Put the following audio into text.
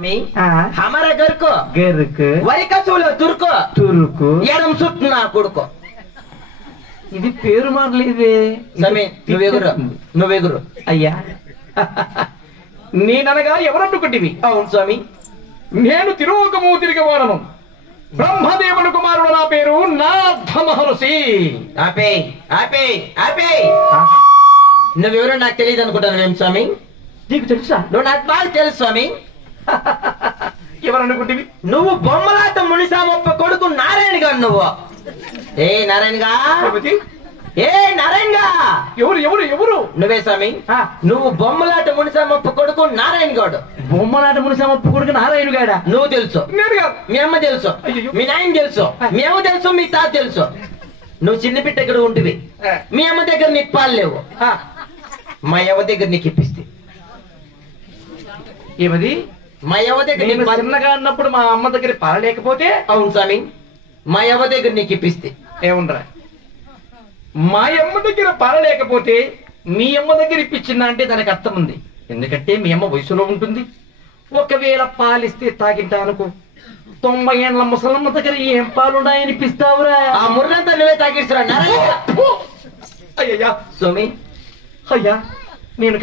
हमारा घर को వరి కసువులో తురుకు ఎడం చుట్టూ నా కొడుకు. ఇది పేరు మారలేదే. సమీ నువ్వెగురు అయ్యా. నేననగా ఎవరనుకుంటివి? అవును స్వామి, నేను తిరోగము తిరిగవాడను. బ్రహ్మదేవుని కుమారుడు, నా పేరు నాథ మహర్షి. ఆపే ఆపే ఆపే. నువ్వెవరో నాకు తెలియదు అనుకుంటాను. ఏం స్వామి? నీకు తెలుసా? నువ్వు నాకు బాగా తెలుసు స్వామి. ఎవరనుకుంటివి? నువ్వు బొమ్మలాట మునిసామప్ప కొడుకు నారాయణ గారు. నువ్వు ఏ నారాయణ గా? ఏ నారాయణ గా? ఎవరు ఎవరు ఎవరు? నువ్వే స్వామి. నువ్వు బొమ్మలాట మునిసామప్ప కొడుకు నారాయణ గాడు. బొమ్మలాట మునిసామప్ప కొడుకు నారాయణ గాడా? నువ్వు తెలుసు, మీ అమ్మ తెలుసు, మీ నాయన తెలుసు, మీ అమ్మ తెలుసు, మీ తాత తెలుసు. నువ్వు చిన్న బిడ్డ ఇక్కడ ఉంటివి. మీ అమ్మ దగ్గర నీకు పాలు లేవు. మా అవ్వ దగ్గర నీకు ఇప్పిస్తే. ఏమది? మా అవ్వ దగ్గర చిన్నగా ఉన్నప్పుడు మా అమ్మ దగ్గర పాలలేకపోతే? అవును స్వామి, మా అవ్వ దగ్గర నీకు ఇప్పిస్తే. ఏముండరా? మా అమ్మ దగ్గర పాలలేకపోతే మీ అమ్మ దగ్గర ఇప్పించిందా అంటే దానికి అర్థం ఉంది. ఎందుకంటే మీ అమ్మ వయసులో ఉంటుంది. ఒకవేళ పాలిస్తే తాగింటా అనుకో, 90 ఏళ్ళ ముసలమ్మ దగ్గర ఏం పాలున్నాయని ఇప్పిస్తావురా? ఆ ముర్రంతా నువ్వే తాగిస్తున్నా. అయ్యయ్యా స్వామి, అయ్యా నేను